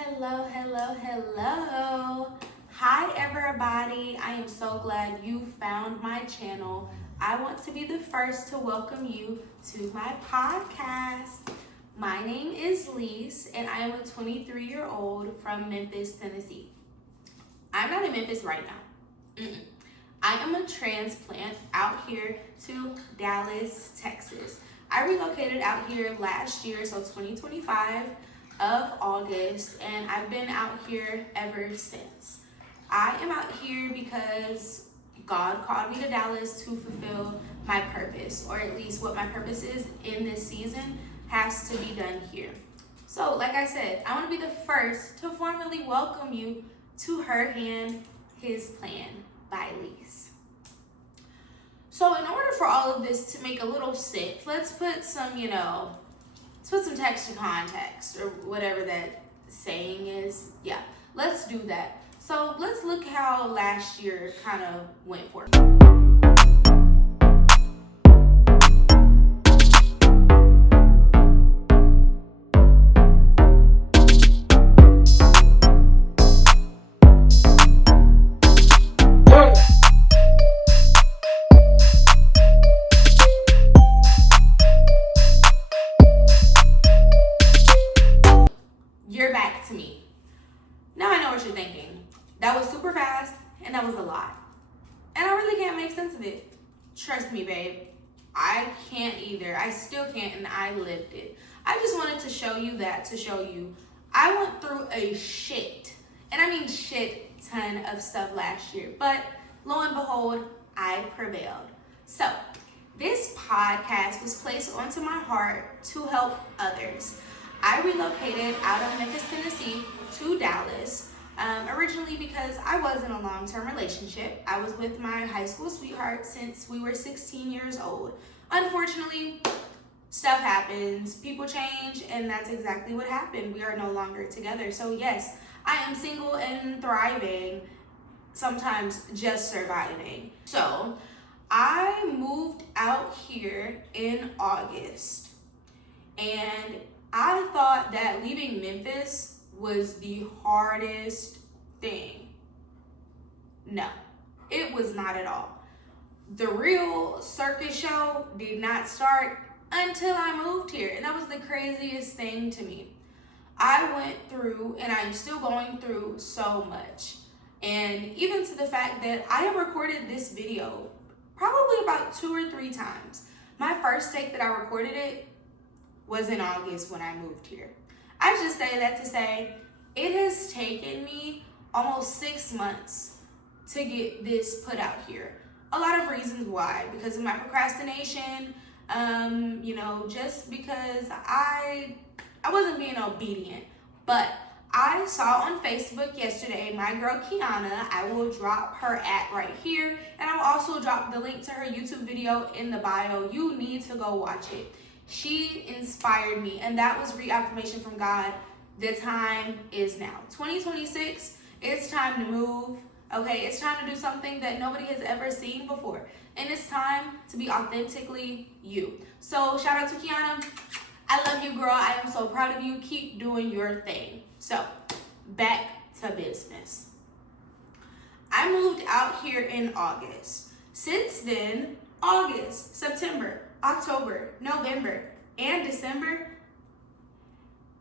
Hello, hello, hello. Hi, everybody. I am so glad you found my channel. I want to be the first to welcome you to my podcast. My name is Lise, and I am a 23-year-old from Memphis, Tennessee. I'm not in Memphis right now. I am a transplant out here to Dallas, Texas. I relocated out here last year, so 2025 of August, and I've been out here ever since. I am out here because God called me to Dallas to fulfill my purpose, or at least what my purpose is in this season has to be done here. So, like I said, I want to be the first to formally welcome you to Her Hand, His Plan by Lise. So in order for all of this to make a little sense, let's put some, let's put some text to context or whatever that saying is. Yeah, let's do that. So let's look how last year kind of went for me. You're back to me. Now I know what you're thinking. That was super fast and that was a lot. And I really can't make sense of it. Trust me, babe. I can't either. I still can't, and I lived it. I just wanted to show you that to show you I went through a shit, and I mean shit ton of stuff last year. But lo and behold, I prevailed. So this podcast was placed onto my heart to help others. I relocated out of Memphis, Tennessee to Dallas, originally because I was in a long-term relationship. I was with my high school sweetheart since we were 16 years old. Unfortunately, stuff happens, people change, and that's exactly what happened. We are no longer together. So yes, I am single and thriving, sometimes just surviving. So I moved out here in August, and I thought that leaving Memphis was the hardest thing. No, it was not at all. The real circus show did not start until I moved here, and that was the craziest thing to me. I went through, and I'm still going through so much. And even to the fact that I have recorded this video probably about 2 or 3 times. My first take that I recorded it was in August when I moved here. I just say that to say it has taken me almost 6 months to get this put out here. A lot of reasons why, because of my procrastination, just because I wasn't being obedient. But I saw on Facebook yesterday my girl Kiana. I will drop her at right here, and I will also drop the link to her YouTube video in the bio. You need to go watch it. She inspired me, and that was reaffirmation from God. The time is now. 2026, it's time to move, okay? It's time to do something that nobody has ever seen before, and it's time to be authentically you. So shout out to Kiana. I love you, girl. I am so proud of you. Keep doing your thing. So back to business. I moved out here in August. Since then, August, September, October, November, and December,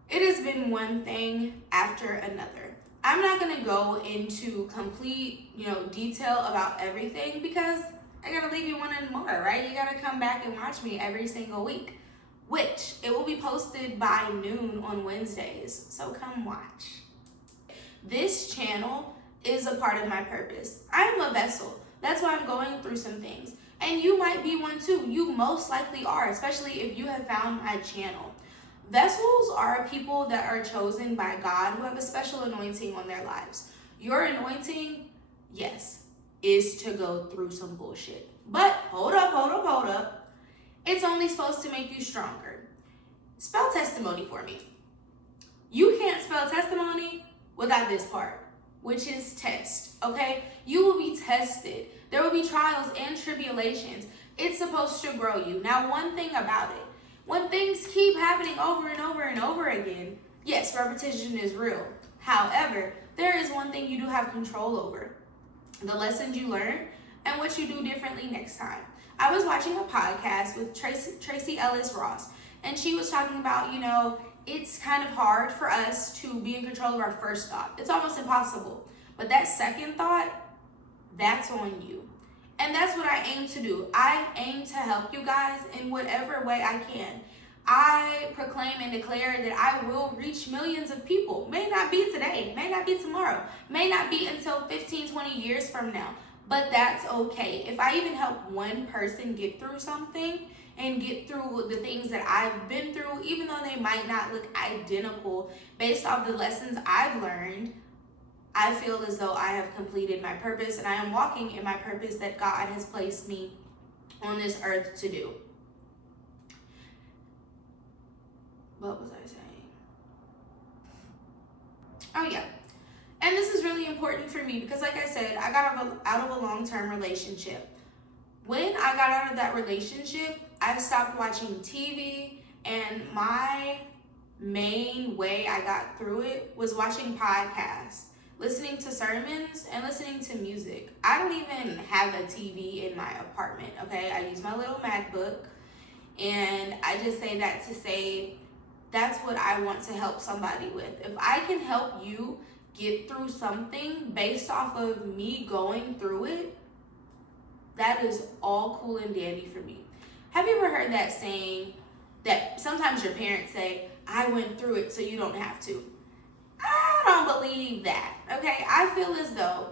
it has been one thing after another. I'm not gonna go into complete, detail about everything because I gotta leave you wanting more, right? You gotta come back and watch me every single week, which it will be posted by noon on Wednesdays, so come watch. This channel is a part of my purpose. I am a vessel. That's why I'm going through some things. And you might be one too. You most likely are, especially if you have found my channel. Vessels are people that are chosen by God who have a special anointing on their lives. Your anointing, yes, is to go through some bullshit. But hold up. It's only supposed to make you stronger. Spell testimony for me. You can't spell testimony without this part, which is test, okay? You will be tested. There will be trials and tribulations. It's supposed to grow you. Now, one thing about it, when things keep happening over and over and over again, yes, repetition is real. However, there is one thing you do have control over: the lessons you learn and what you do differently next time. I was watching a podcast with Tracy Ellis Ross, and she was talking about, it's kind of hard for us to be in control of our first thought. It's almost impossible. But that second thought, that's on you. And that's what I aim to do. I aim to help you guys in whatever way I can. I proclaim and declare that I will reach millions of people. May not be today, may not be tomorrow, may not be until 15, 20 years from now. But that's okay. If I even help one person get through something and get through the things that I've been through, even though they might not look identical, based off the lessons I've learned, I feel as though I have completed my purpose and I am walking in my purpose that God has placed me on this earth to do. What was I saying? Oh yeah. And this is really important for me because, like I said, I got out of a long-term relationship. When I got out of that relationship, I stopped watching TV, and my main way I got through it was watching podcasts, listening to sermons, and listening to music. I don't even have a TV in my apartment, okay? I use my little MacBook, and I just say that to say that's what I want to help somebody with. If I can help you get through something based off of me going through it, that is all cool and dandy for me. Have you ever heard that saying that sometimes your parents say, I went through it so you don't have to? I don't believe that, okay? I feel as though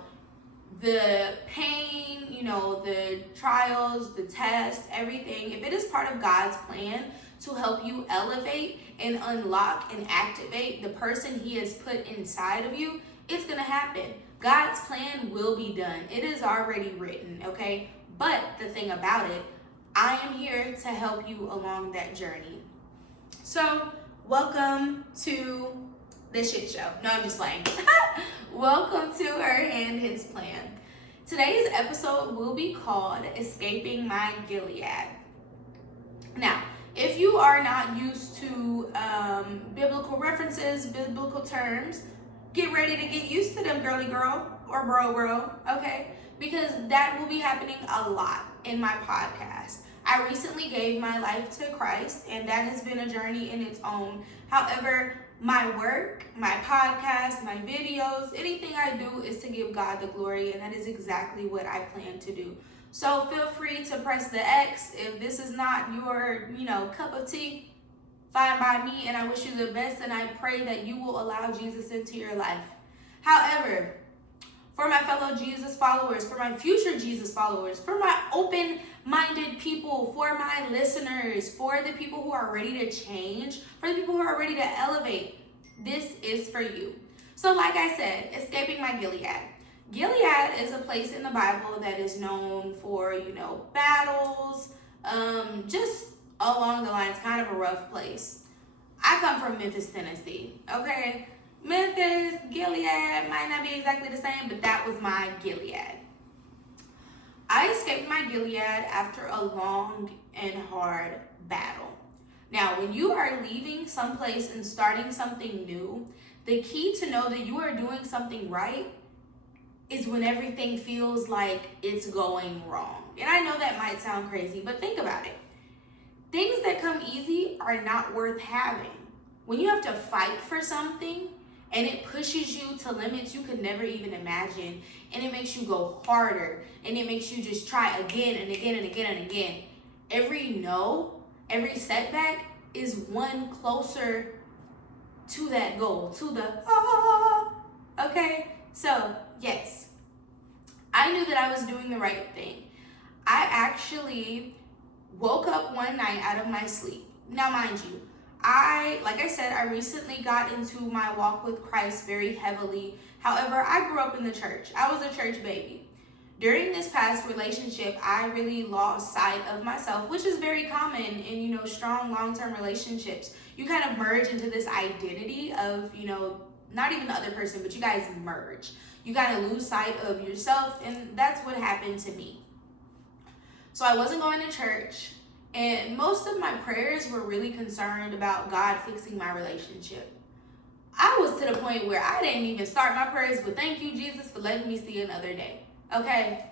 the pain, the trials, the tests, everything, if it is part of God's plan to help you elevate and unlock and activate the person he has put inside of you, it's gonna happen. God's plan will be done. It is already written, okay? But the thing about it, I am here to help you along that journey. So, welcome to the shit show. No, I'm just playing. Welcome to Her and His Plan. Today's episode will be called Escaping My Gilead. Now, if you are not used to biblical references, biblical terms, get ready to get used to them, girly girl or bro, okay? Because that will be happening a lot in my podcast. I recently gave my life to Christ, and that has been a journey in its own. However, my work, my podcast, my videos, anything I do is to give God the glory, and that is exactly what I plan to do. So feel free to press the X if this is not your, cup of tea. Fine by me, and I wish you the best, and I pray that you will allow Jesus into your life. However, for my fellow Jesus followers, for my future Jesus followers, for my open-minded people, for my listeners, for the people who are ready to change, for the people who are ready to elevate, this is for you. So like I said, escaping my Gilead. Gilead is a place in the Bible that is known for, battles, just along the lines, kind of a rough place. I come from Memphis, Tennessee, okay? Memphis, Gilead might not be exactly the same, but that was my Gilead. I escaped my Gilead after a long and hard battle. Now, when you are leaving someplace and starting something new, the key to know that you are doing something right is when everything feels like it's going wrong. And I know that might sound crazy, but think about it. Things that come easy are not worth having. When you have to fight for something and it pushes you to limits you could never even imagine, and it makes you go harder, and it makes you just try again and again and again and again, every no, every setback is one closer to that goal, to the okay? So, yes, I knew that I was doing the right thing. I actually woke up one night out of my sleep. Now, mind you, like I said, I recently got into my walk with Christ very heavily. However, I grew up in the church. I was a church baby. During this past relationship, I really lost sight of myself, which is very common in, strong long-term relationships. You kind of merge into this identity of, not even the other person, but you guys merge. You kind of lose sight of yourself, and that's what happened to me. So I wasn't going to church, and most of my prayers were really concerned about God fixing my relationship. I was to the point where I didn't even start my prayers with thank you, Jesus, for letting me see another day. Okay?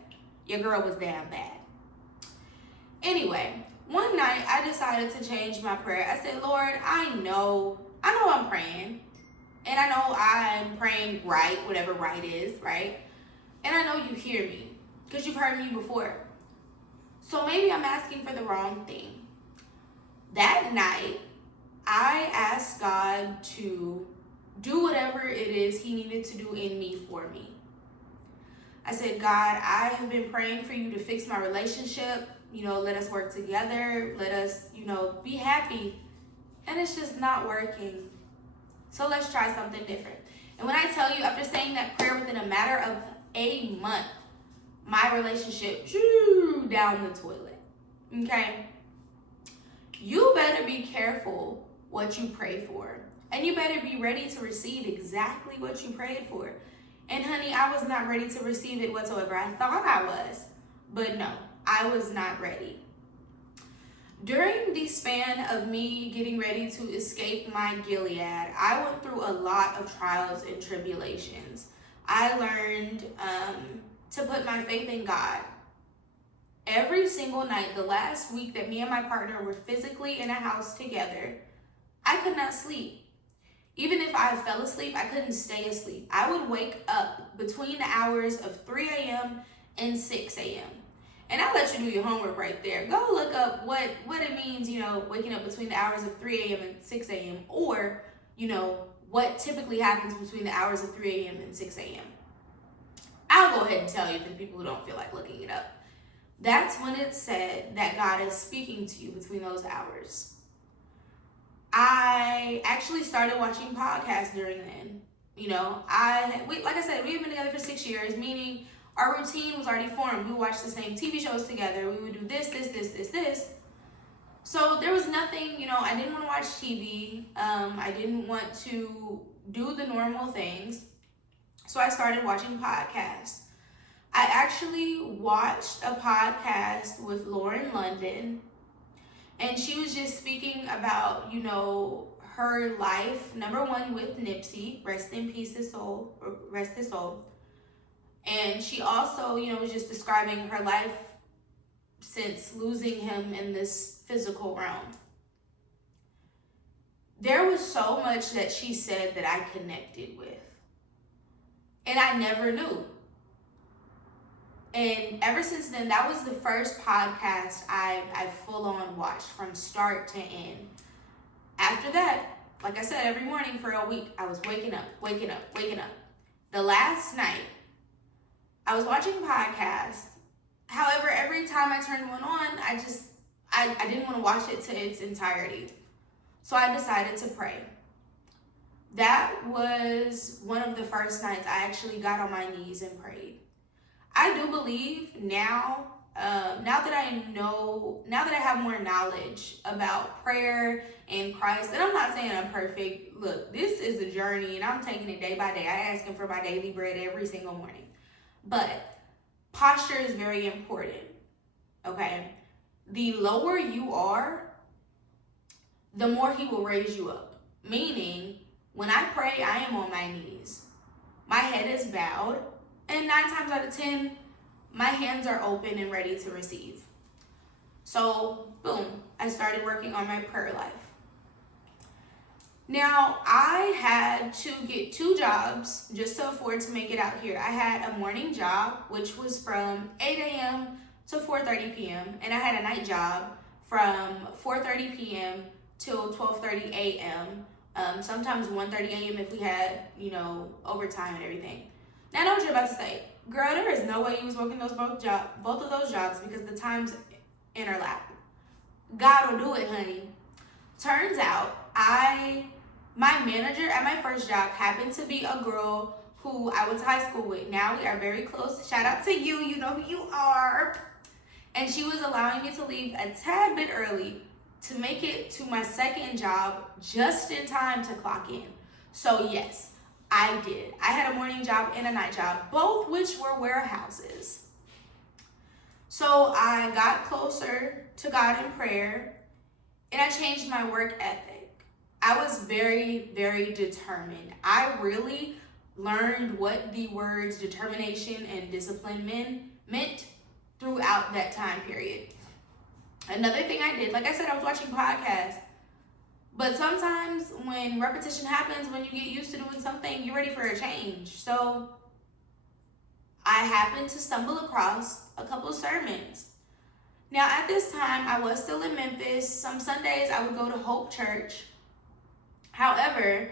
Your girl was damn bad. Anyway, one night I decided to change my prayer. I said, Lord, I know I'm praying. And I know I'm praying right, whatever right is, right? And I know you hear me because you've heard me before. So maybe I'm asking for the wrong thing. That night, I asked God to do whatever it is he needed to do in me for me. I said, God, I have been praying for you to fix my relationship. Let us work together. Let us, be happy. And it's just not working. So let's try something different. And when I tell you, after saying that prayer within a matter of a month, my relationship drew down the toilet. Okay? You better be careful what you pray for. And you better be ready to receive exactly what you prayed for. And honey, I was not ready to receive it whatsoever. I thought I was, but no, I was not ready. During the span of me getting ready to escape my Gilead, I went through a lot of trials and tribulations. I learned to put my faith in God. Every single night, the last week that me and my partner were physically in a house together, I could not sleep. Even if I fell asleep, I couldn't stay asleep. I would wake up between the hours of 3 a.m. and 6 a.m. And I'll let you do your homework right there. Go look up what it means, waking up between the hours of 3 a.m. and 6 a.m. Or, what typically happens between the hours of 3 a.m. and 6 a.m. I'll go ahead and tell you for the people who don't feel like looking it up. That's when it said that God is speaking to you between those hours. I actually started watching podcasts during then. Like I said, we've been together for 6 years, meaning our routine was already formed. We watched the same TV shows together. We would do this. So there was nothing, I didn't want to watch TV. I didn't want to do the normal things. So I started watching podcasts. I actually watched a podcast with Lauren London. And she was just speaking about, her life, number one, with Nipsey, rest in peace, his soul. And she also, was just describing her life since losing him in this physical realm. There was so much that she said that I connected with. And I never knew. And ever since then, that was the first podcast I full on watched from start to end. After that, like I said, every morning for a week, I was waking up. The last night, I was watching podcasts. However, every time I turned one on, I didn't want to watch it to its entirety. So I decided to pray. That was one of the first nights I actually got on my knees and prayed. I do believe now that I have more knowledge about prayer and Christ, and I'm not saying I'm perfect. Look, this is a journey and I'm taking it day by day. I ask him for my daily bread every single morning. But posture is very important, okay? The lower you are, the more he will raise you up. Meaning, when I pray, I am on my knees. My head is bowed. And 9 times out of 10, my hands are open and ready to receive. So, boom, I started working on my prayer life. Now, I had to get 2 jobs just to afford to make it out here. I had a morning job, which was from 8 a.m. to 4:30 p.m. And I had a night job from 4:30 p.m. till 12:30 a.m. Sometimes 1:30 a.m. if we had, overtime and everything. Now, I know what you're about to say. Girl, there is no way you was working both of those jobs because the times interlap. God will do it, honey. Turns out, my manager at my first job happened to be a girl who I went to high school with. Now we are very close. Shout out to you. You know who you are. And she was allowing me to leave a tad bit early to make it to my second job just in time to clock in. So yes, I did. I had a morning job and a night job, both which were warehouses. So I got closer to God in prayer and I changed my work ethic. I was very, very determined. I really learned what the words determination and discipline meant throughout that time period. Another thing I did, like I said, I was watching podcasts. But sometimes when repetition happens, when you get used to doing something, you're ready for a change. So I happened to stumble across a couple of sermons. Now, at this time, I was still in Memphis. Some Sundays I would go to Hope Church. However,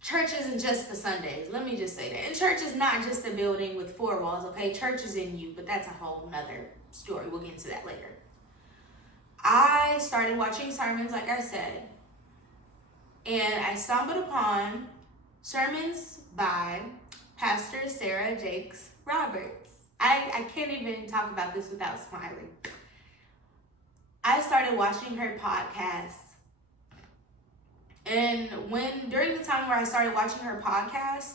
church isn't just the Sundays. Let me just say that. And church is not just a building with four walls, okay? Church is in you, but that's a whole nother story. We'll get into that later. I started watching sermons, like I said, and I stumbled upon sermons by Pastor Sarah Jakes Roberts. I can't even talk about this without smiling. I started watching her podcast. And during the time where I started watching her podcast,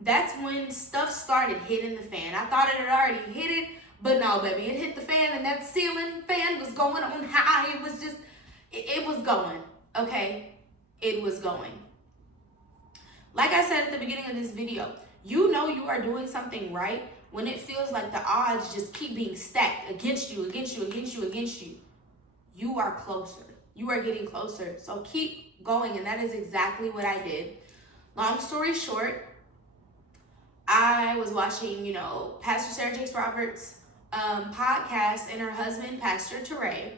that's when stuff started hitting the fan. I thought it had already hit it, but no, baby, it hit the fan, and that ceiling fan was going on high. It was just, it was going, okay? It was going. Like I said at the beginning of this video, you know you are doing something right when it feels like the odds just keep being stacked against you, against you, against you, against you. You are closer. You are getting closer. So keep going, and that is exactly what I did. Long story short, I was watching, Pastor Sarah Jakes Roberts' podcast and her husband, Pastor Teray.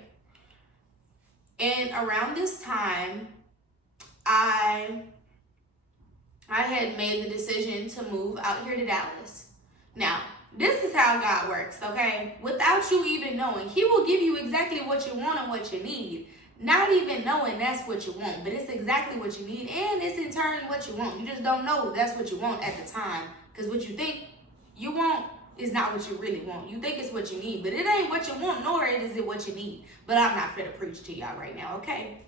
And around this time, I had made the decision to move out here to Dallas. Now, this is how God works, okay? Without you even knowing, He will give you exactly what you want and what you need. Not even knowing that's what you want, but it's exactly what you need, and it's in turn what you want. You just don't know that's what you want at the time, because what you think you want is not what you really want. You think it's what you need, but it ain't what you want, nor is it what you need. But I'm not fit to preach to y'all right now, okay?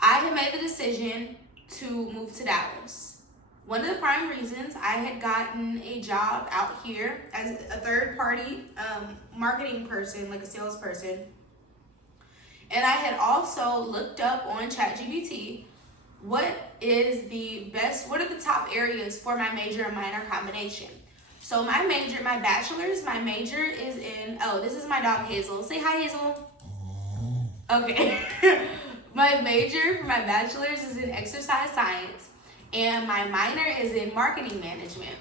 I had made the decision to move to Dallas. One of the prime reasons, I had gotten a job out here as a third-party marketing person, like a salesperson. And I had also looked up on ChatGPT what are the top areas for my major and minor combination. So my bachelor's major is in, this is my dog Hazel. Say hi, Hazel. Okay. My major for my bachelor's is in exercise science, and my minor is in marketing management.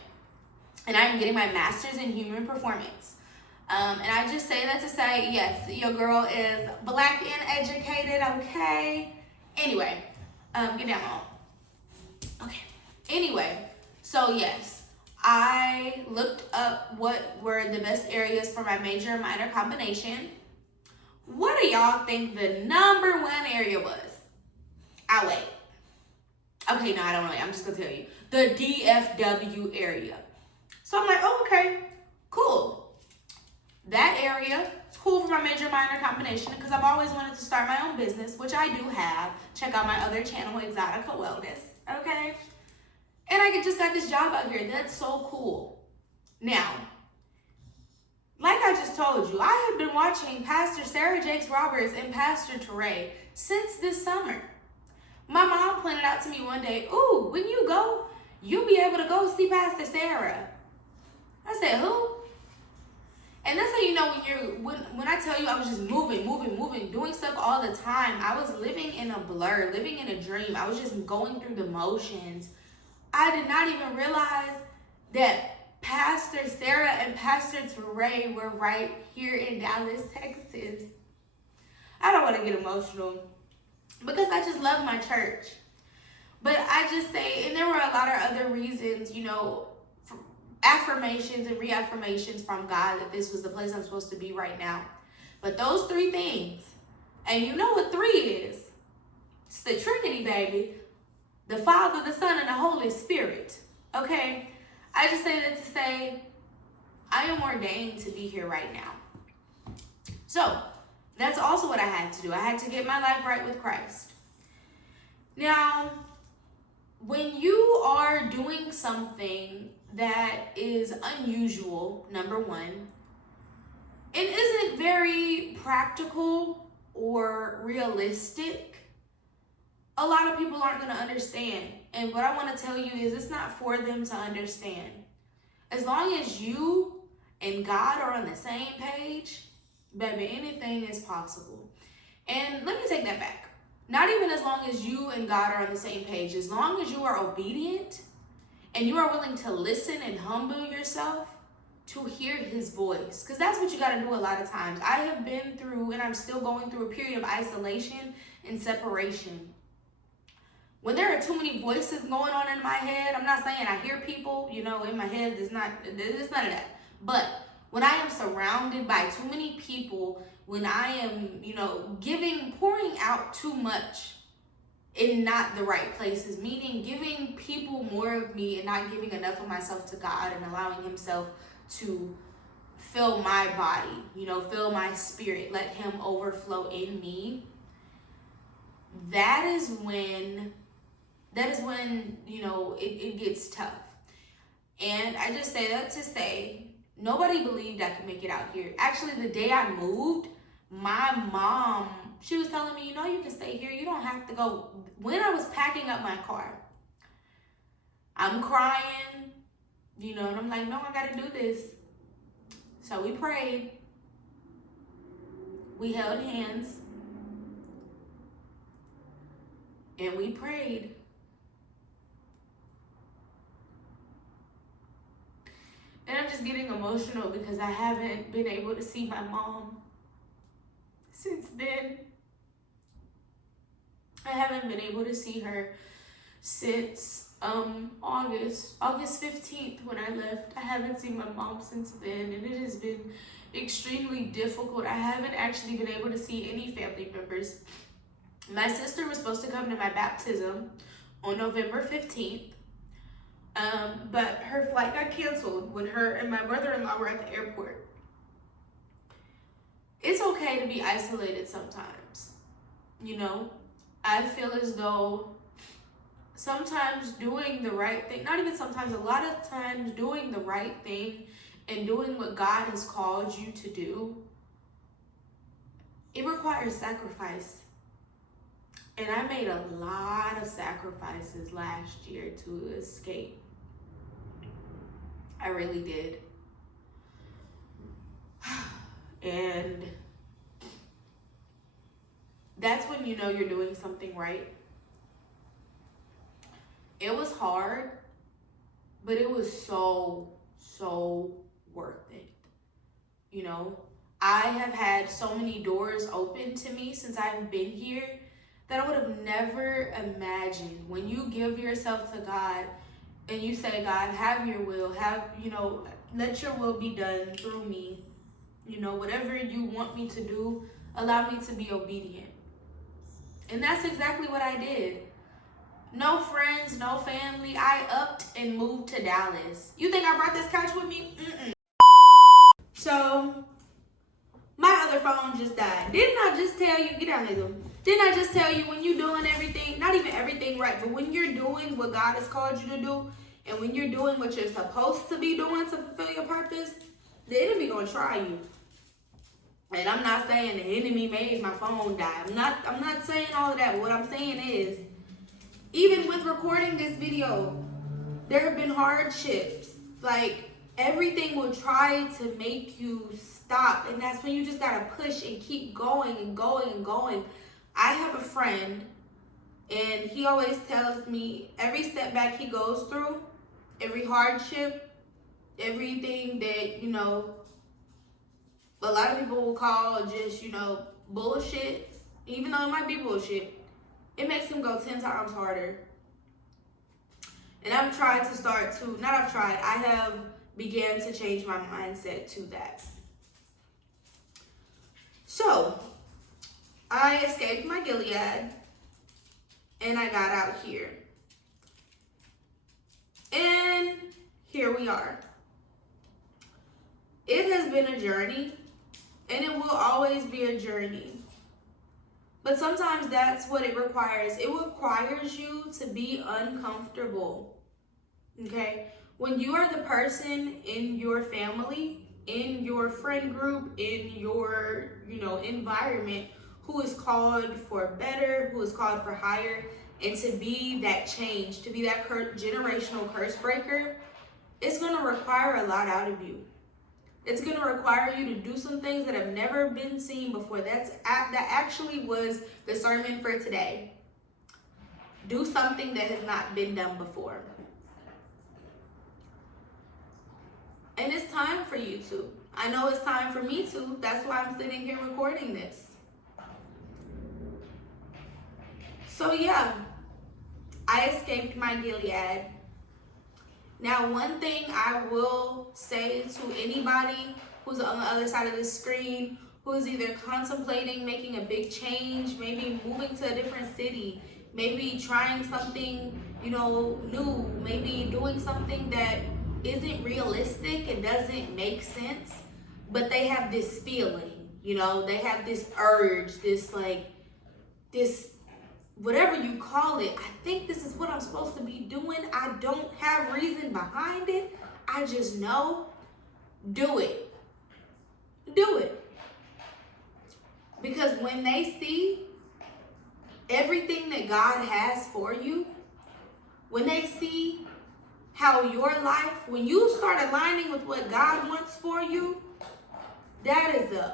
And I'm getting my master's in human performance. And I just say that to say, yes, your girl is Black and educated, okay? Anyway, get down on. Okay. Anyway, so yes, I looked up what were the best areas for my major and minor combination. What do y'all think the number one area was? I'll wait. Okay, no, I don't know. I'm just gonna tell you. The DFW area. So I'm like, oh, okay, cool. That area is cool for my major minor combination because I've always wanted to start my own business, which I do have. Check out my other channel, Exotica Wellness, okay? And I just got this job out here. That's so cool. Now, like I just told you, I have been watching Pastor Sarah Jakes Roberts and Pastor Teray since this summer. My mom pointed out to me one day, ooh, when you go, you'll be able to go see Pastor Sarah. I said, who? And that's how you know when I tell you I was just moving, doing stuff all the time. I was living in a blur, living in a dream. I was just going through the motions. I did not even realize that Pastor Sarah and Pastor Teray were right here in Dallas, Texas. I don't want to get emotional because I just love my church. But I just say, and there were a lot of other reasons, affirmations and reaffirmations from God that this was the place I'm supposed to be right now. But those three things, and you know what three is? It's the Trinity, baby. The Father, the Son, and the Holy Spirit. Okay? I just say that to say, I am ordained to be here right now. So, that's also what I had to do. I had to get my life right with Christ. Now, when you are doing something that is unusual, number one, it isn't very practical or realistic, a lot of people aren't going to understand. And what I want to tell you is it's not for them to understand. As long as you and God are on the same page, baby, anything is possible. And let me take that back. Not even as long as you and God are on the same page. As long as you are obedient and you are willing to listen and humble yourself to hear his voice. Because that's what you got to do a lot of times. I have been through, and I'm still going through, a period of isolation and separation. When there are too many voices going on in my head, I'm not saying I hear people, in my head, there's none of that. But when I am surrounded by too many people, when I am, pouring out too much in not the right places, meaning giving people more of me and not giving enough of myself to God and allowing himself to fill my body, fill my spirit, let him overflow in me. That is when, it gets tough. And I just say that to say, nobody believed I could make it out here. Actually, the day I moved, my mom, she was telling me, you can stay here. You don't have to go. When I was packing up my car, I'm crying, and I'm like, no, I got to do this. So we prayed. We held hands. And we prayed. And I'm just getting emotional because I haven't been able to see my mom since then. I haven't been able to see her since August 15th when I left. I haven't seen my mom since then, and it has been extremely difficult. I haven't actually been able to see any family members. My sister was supposed to come to my baptism on November 15th. But her flight got canceled when her and my brother-in-law were at the airport. It's okay to be isolated sometimes. I feel as though sometimes doing the right thing, not even sometimes, a lot of times doing the right thing and doing what God has called you to do, it requires sacrifice. And I made a lot of sacrifices last year to escape. I really did. And that's when you know you're doing something right. It was hard, but it was so worth it. I have had so many doors open to me since I've been here that I would have never imagined. When you give yourself to God and you say, God, have your will, let your will be done through me. Whatever you want me to do, allow me to be obedient. And that's exactly what I did. No friends, no family. I upped and moved to Dallas. You think I brought this couch with me? Mm-mm. So, my other phone just died. Didn't I just tell you? Get down here. Didn't I just tell you when you're doing everything, not even everything right, but when you're doing what God has called you to do, and when you're doing what you're supposed to be doing to fulfill your purpose, the enemy gonna try you. And I'm not saying the enemy made my phone die. I'm not saying all of that. But what I'm saying is, even with recording this video, there have been hardships. Like, everything will try to make you stop. And that's when you just gotta push and keep going and going and going. I have a friend, and he always tells me every setback he goes through, every hardship, everything that, a lot of people will call just, bullshit, even though it might be bullshit, it makes him go 10 times harder. And I have began to change my mindset to that. So, I escaped my Gilead, and I got out here. And here we are. It has been a journey, and it will always be a journey. But sometimes that's what it requires. It requires you to be uncomfortable, okay? When you are the person in your family, in your friend group, in your, environment, who is called for better, who is called for higher, and to be that change, to be that generational curse breaker, it's going to require a lot out of you. It's going to require you to do some things that have never been seen before. That actually was the sermon for today. Do something that has not been done before. And it's time for you to. I know it's time for me to. That's why I'm sitting here recording this. So yeah, I escaped my Gilead. Now, one thing I will say to anybody who's on the other side of the screen, who is either contemplating making a big change, maybe moving to a different city, maybe trying something, new, maybe doing something that isn't realistic and doesn't make sense, but they have this feeling, they have this urge, this whatever you call it. I think this is what I'm supposed to be doing. I don't have reason behind it. I just know. Do it. Do it. Because when they see everything that God has for you, when they see how your life, when you start aligning with what God wants for you, that is an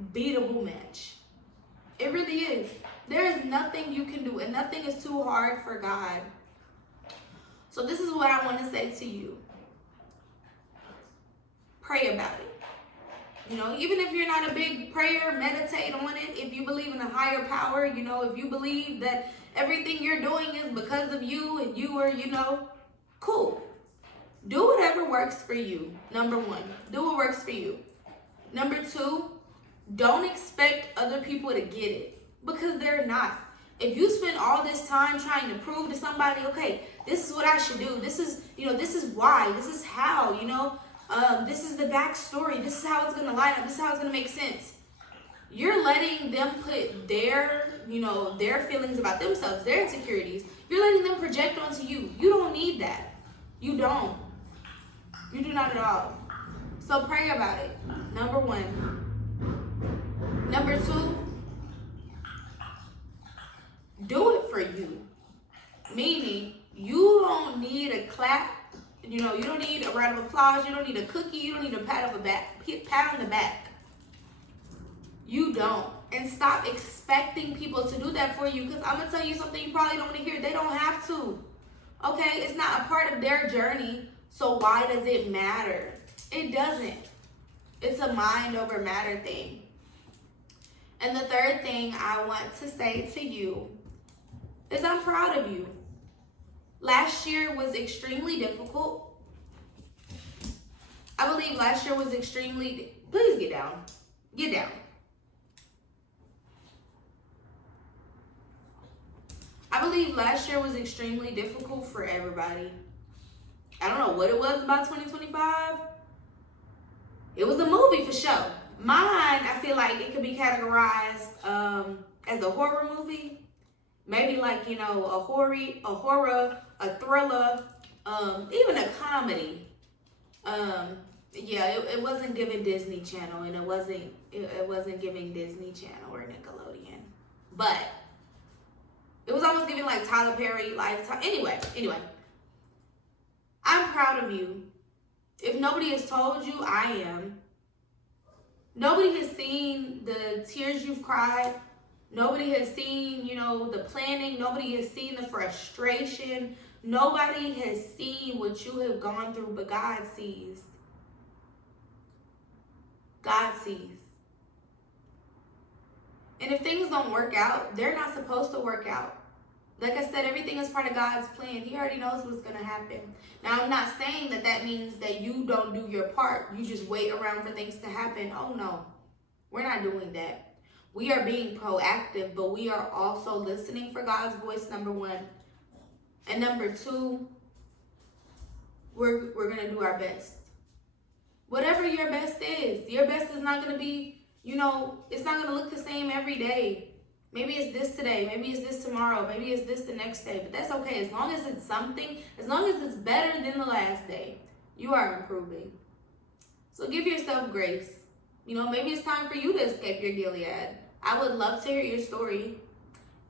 unbeatable match. It really is. There is nothing you can do, and nothing is too hard for God. So this is what I want to say to you. Pray about it. Even if you're not a big prayer, meditate on it. If you believe in a higher power, if you believe that everything you're doing is because of you and you are, cool. Do whatever works for you. Number one, do what works for you. Number two, don't expect other people to get it. Because they're not. If you spend all this time trying to prove to somebody, okay, this is what I should do. This is, this is why. This is how, this is the backstory. This is how it's going to line up. This is how it's going to make sense. You're letting them put their, their feelings about themselves, their insecurities. You're letting them project onto you. You don't need that. You don't. You do not at all. So pray about it. Number one. Number two, do it for you. Meaning, you don't need a clap. You don't need a round of applause. You don't need a cookie. You don't need a pat on the back. You don't. And stop expecting people to do that for you. Because I'm going to tell you something you probably don't want to hear. They don't have to. Okay? It's not a part of their journey. So why does it matter? It doesn't. It's a mind over matter thing. And the third thing I want to say to you is I'm proud of you. Last year was extremely difficult. I believe last year was please get down. Get down. I believe last year was extremely difficult for everybody. I don't know what it was about 2025. It was a movie for sure. Mine, I feel like it could be categorized as a horror movie. Maybe like, a horror, a thriller, even a comedy. It wasn't giving Disney Channel, and it wasn't giving Disney Channel or Nickelodeon. But it was almost giving like Tyler Perry, Lifetime. Anyway, I'm proud of you. If nobody has told you, I am. Nobody has seen the tears you've cried. Nobody has seen, the planning. Nobody has seen the frustration. Nobody has seen what you have gone through, but God sees. God sees. And if things don't work out, they're not supposed to work out. Like I said, everything is part of God's plan. He already knows what's going to happen. Now, I'm not saying that means that you don't do your part. You just wait around for things to happen. Oh, no. We're not doing that. We are being proactive, but we are also listening for God's voice, number one. And number two, we're going to do our best. Whatever your best is not going to be, it's not going to look the same every day. Maybe it's this today, maybe it's this tomorrow, maybe it's this the next day, but that's okay. As long as it's something, as long as it's better than the last day, you are improving. So give yourself grace. You know, maybe it's time for you to escape your Gilead. I would love to hear your story.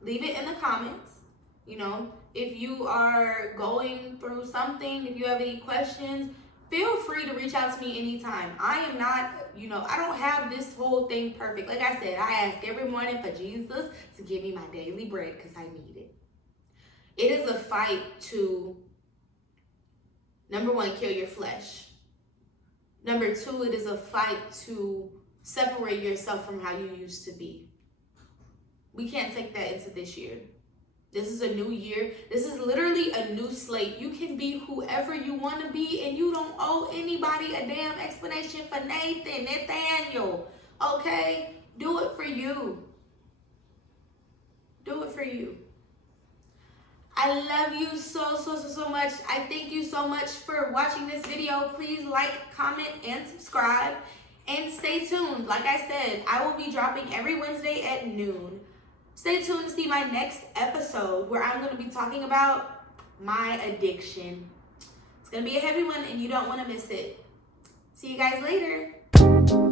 Leave it in the comments. You know, if you are going through something, if you have any questions, feel free to reach out to me anytime. I am not, you know, I don't have this whole thing perfect. Like I said, I ask every morning for Jesus to give me my daily bread because I need it. It is a fight to, number one, kill your flesh. Number two, it is a fight to separate yourself from how you used to be. We can't take that into this year. This is a new year. This is literally a new slate. You can be whoever you want to be, and you don't owe anybody a damn explanation for Nathaniel. Okay? Do it for you. Do it for you. I love you so much. I thank you so much for watching this video. Please like, comment, and subscribe. And stay tuned. Like I said, I will be dropping every Wednesday at noon. Stay tuned to see my next episode where I'm going to be talking about my addiction. It's going to be a heavy one and you don't want to miss it. See you guys later.